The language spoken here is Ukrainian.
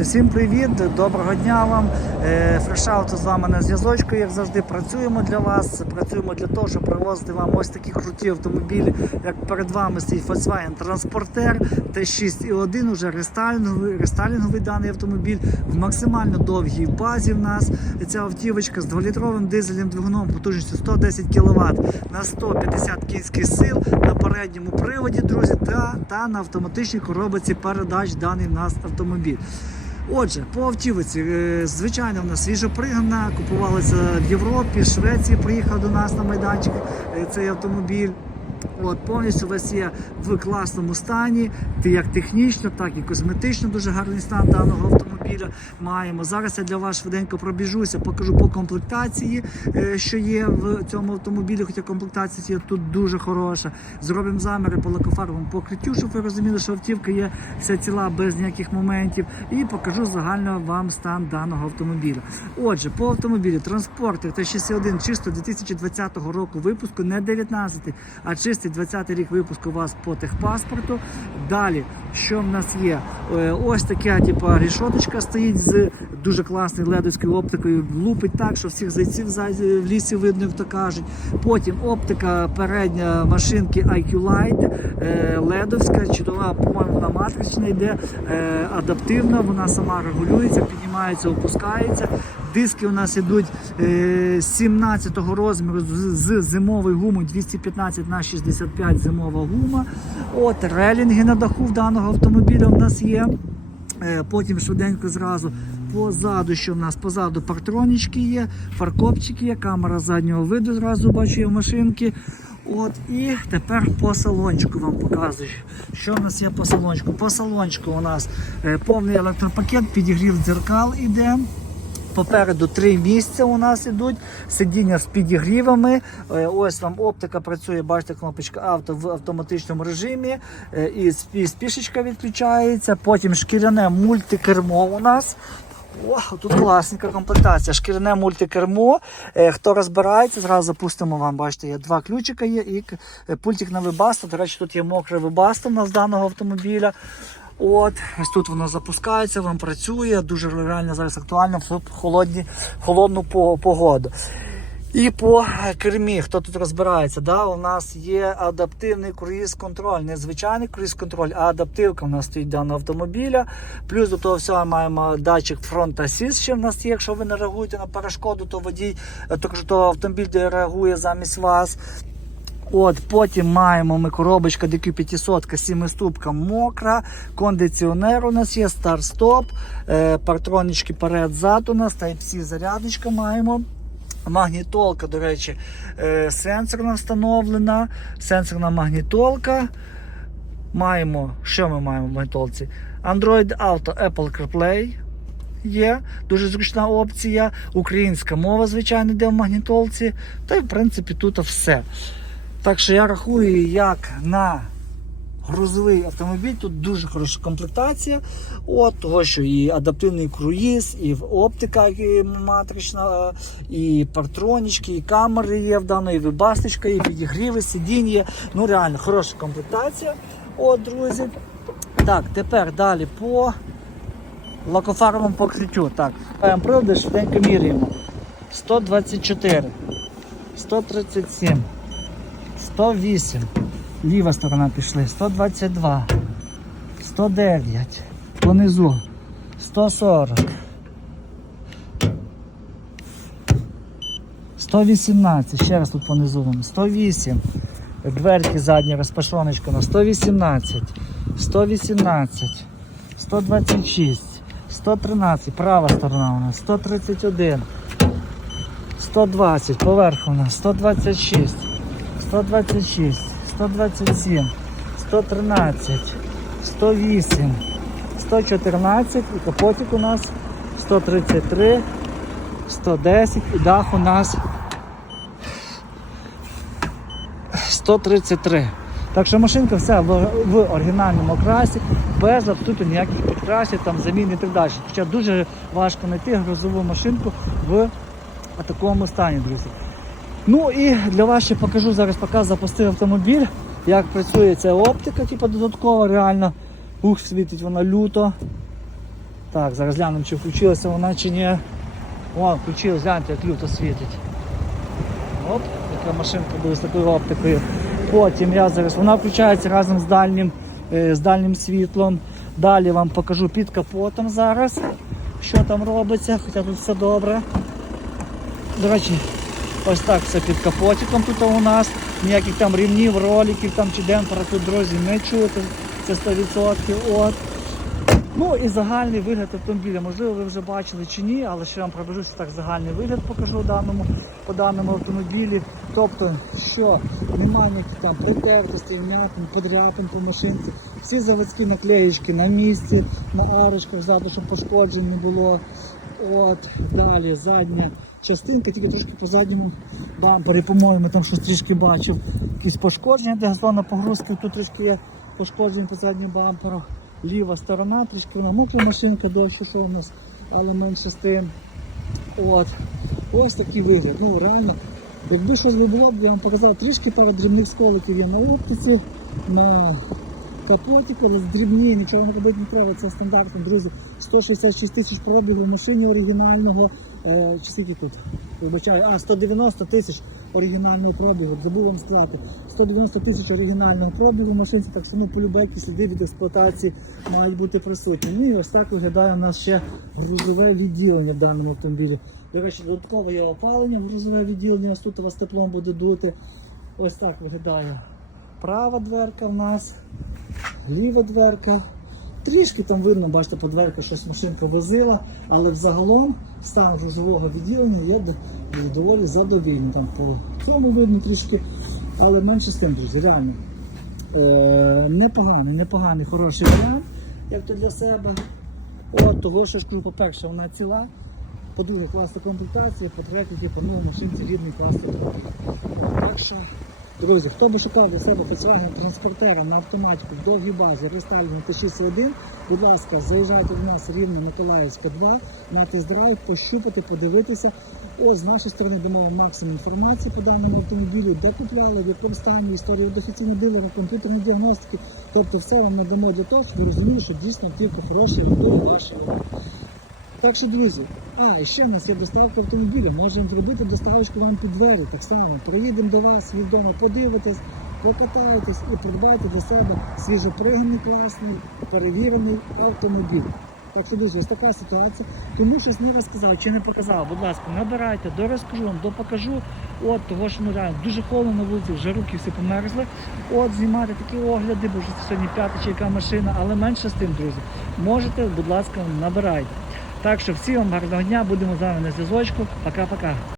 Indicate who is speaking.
Speaker 1: Всім привіт, доброго дня вам. Е, Фрешауто з вами на зв'язочку. Як завжди, працюємо для вас. Працюємо для того, щоб привозити вам ось такі круті автомобілі, як перед вами стоїть Volkswagen Transporter T6.1, уже рестайлінговий, рестайлінговий даний автомобіль в максимально довгій базі. В нас ця автівочка з 2-літровим дизельним двигуном потужністю 110 кВт на 150 кінських сил на передньому приводі, друзі, та, та на автоматичній коробці передач даний в нас автомобіль. Отже, по автівці, звичайно, звичайно, вона свіжопригнана, купувалася в Європі, Швеції приїхав до нас на майданчик е, цей автомобіль. От, повністю весь є в класному стані, як технічно, так і косметично дуже гарний стан даного автомобіля маємо. Зараз я для вас швиденько пробіжуся, покажу по комплектації, е, що є в цьому автомобілі, хоча комплектація тут дуже хороша. Зробимо заміри по лакофарбовому покриттю, щоб ви розуміли, що автівка є вся ціла без ніяких моментів. І покажу загально вам стан даного автомобіля. Отже, по автомобілі транспортер Т61 чисто 2020 року випуску, не 19, а чистий 20 рік випуску у вас по техпаспорту. Далі, що в нас є? Е, Ось така типу, рішоточка стоїть з дуже класною ледовською оптикою. Лупить так, що всіх зайців в лісі видно, як то кажуть. Потім оптика передня машинки IQ Light, е, ледовська, чудова, по-моєму, вона матрична йде, е, адаптивна, вона сама регулюється, піднімається, опускається. Диски у нас йдуть е, 17-го розміру з, з зимовою гумою 215 на 65 зимова гума. От релінги на даху в даного автомобіля у нас є. Е, Потім швиденько зразу позаду, що в нас позаду партронічки є, фаркопчики є, камера заднього виду зразу бачу є в машинки. От і тепер по салончику вам показую, що в нас є по салончику. По салончику у нас е, повний електропакет, підігрів дзеркал іде. Попереду три місця у нас ідуть, сидіння з підігрівами. Е, Ось вам оптика працює, бачите, кнопочка авто в автоматичному режимі. Е, І спі- спішечка відключається. Потім шкіряне мультикермо у нас. О, тут класненька комплектація. Шкіряне мультикермо. Е, Хто розбирається, зразу запустимо вам. Бачите, є два ключика є і пультик на вибасто. До речі, тут є мокре вибасто у нас даного автомобіля. От, ось тут воно запускається, вам працює, дуже реально зараз актуально в холодні, холодну погоду. І по кермі, хто тут розбирається, да, у нас є адаптивний круїз-контроль, не звичайний круїз-контроль, а адаптивка у нас стоїть даного автомобіля. Плюс до того всього маємо датчик фронт асіст, ще в нас є. Якщо ви не реагуєте на перешкоду, то водій, е, то, кажу, то автомобіль реагує замість вас. От, потім маємо ми коробочка DQ500, сімиступка мокра, кондиціонер у нас є, старт-стоп, е, партронички перед-зад у нас, Type-C зарядочка маємо. Магнітолка, до речі, е, сенсорна встановлена, сенсорна магнітолка. Маємо, що ми маємо в магнітолці? Android Auto, Apple CarPlay є, дуже зручна опція. Українська мова, звичайно, йде в магнітолці. Та й в принципі тут все. Так що я рахую, як на грузовий автомобіль, тут дуже хороша комплектація. От, того, що і адаптивний круїз, і оптика і матрична, і партронічки, і камери є в даної, і вибасточка, і підігріви, сидіння. Ну реально хороша комплектація. От, друзі. Так, тепер далі по лакофаровому покриттю. Так, приводи швиденько міряємо. 124, 137. 108. Ліва сторона пішли. 122. 109. Понизу. 140. 118. Ще раз тут понизу. вам. 108. Дверки задні, розпашоночка на 118. 118. 126. 113. Права сторона у нас. 131. 120. Поверху у нас. 126. 126, 127, 113, 108, 114 і капотик у нас 133, 110 і дах у нас 133. Так що машинка вся в, в оригінальному окрасі, без абсолютно ніяких підкрасів, там замін і так далі. Хоча дуже важко знайти грузову машинку в такому стані, друзі. Ну і для вас ще покажу зараз, поки запустив автомобіль, як працює ця оптика, типу додаткова, реально. Ух, світить вона люто. Так, зараз глянемо, чи включилася вона чи ні. О, включилась, гляньте, як люто світить. Оп, яка машинка буде з такою оптикою. Потім я зараз, вона включається разом з дальнім, е, з дальнім світлом. Далі вам покажу під капотом зараз, що там робиться, хоча тут все добре. До речі, ось так все під капотиком тут у нас. Ніяких там рівнів, роликів там чи демпфера тут, друзі, не чути. Це 100%. От. Ну і загальний вигляд автомобіля. Можливо, ви вже бачили чи ні, але ще вам пробіжусь так загальний вигляд покажу даному, по даному автомобілі. Тобто, що немає ніяких там притертостей, вмятин, подряпин по машинці. Всі заводські наклеїчки на місці, на арочках ззаду, щоб пошкоджень не було. От, далі задня частинка, тільки трошки по задньому бампері, по-моєму, там щось трішки бачив. Якісь пошкодження, де газонна погрузки, тут трішки є пошкоджень по задньому бамперу. Ліва сторона, трішки вона мокра машинка, дощ що у нас, але менше з тим. От. Ось такий вигляд. Ну реально, якби щось було, б, я вам показав, трішки пару дрібних сколиків є на оптиці, на капотіку, але дрібні, нічого робити не треба, це стандартно, друзі. 166 тисяч пробігу в машині оригінального. Е, чи скільки тут? Вибачаю, а 190 тисяч оригінального пробігу. Забув вам сказати. 190 тисяч оригінального пробігу в машинці, так само полюбекі сліди від експлуатації мають бути присутні. Ну і ось так виглядає у нас ще грузове відділення в даному автомобілі. До речі, додатково є опалення грузове відділення, ось тут у вас теплом буде дути. Ось так виглядає права дверка в нас, ліва дверка. Трішки там видно, бачите, по дверку щось машинка возила, але взагалом стан грузового відділення є доволі задовільний. Там по цьому видно трішки, але менше з тим, друзі, реально. Е, непоганий, непоганий, хороший варіант, як то для себе. От того, що ж кажу, по-перше, вона ціла. По-друге, класна комплектація, по-третє, типу, ну, машинці рідний класний автомобіль. Так що, друзі, хто би шукав для себе Volkswagen транспортера на автоматику в довгій базі рестайлінг Т6.1, будь ласка, заїжджайте до нас рівно Миколаївська 2 на тест-драйв, пощупати, подивитися. Ось з нашої сторони дамо вам максимум інформації по даному автомобілю, де купляли, в якому стані, історію від офіційного дилера, комп'ютерної діагностики. Тобто все вам надамо для того, щоб ви розуміли, що дійсно автівка хороша, готова ваша. Так що, друзі, а, і ще в нас є доставка автомобіля. Можемо зробити доставочку вам під двері. Так само приїдемо до вас, ви вдома подивитесь, покатаєтесь і придбайте для себе свіжопригнаний, класний, перевірений автомобіль. Так що, друзі, ось така ситуація. Кому щось не розказав чи не показав, будь ласка, набирайте, дорозкажу вам, допокажу. От того, що ну реально дуже холодно на вулиці, вже руки всі померзли. От знімати такі огляди, бо вже сьогодні п'ята чи яка машина, але менше з тим, друзі. Можете, будь ласка, набирайте. Так що всім вам гарного дня, будемо з вами на зв'язочку. Пока-пока.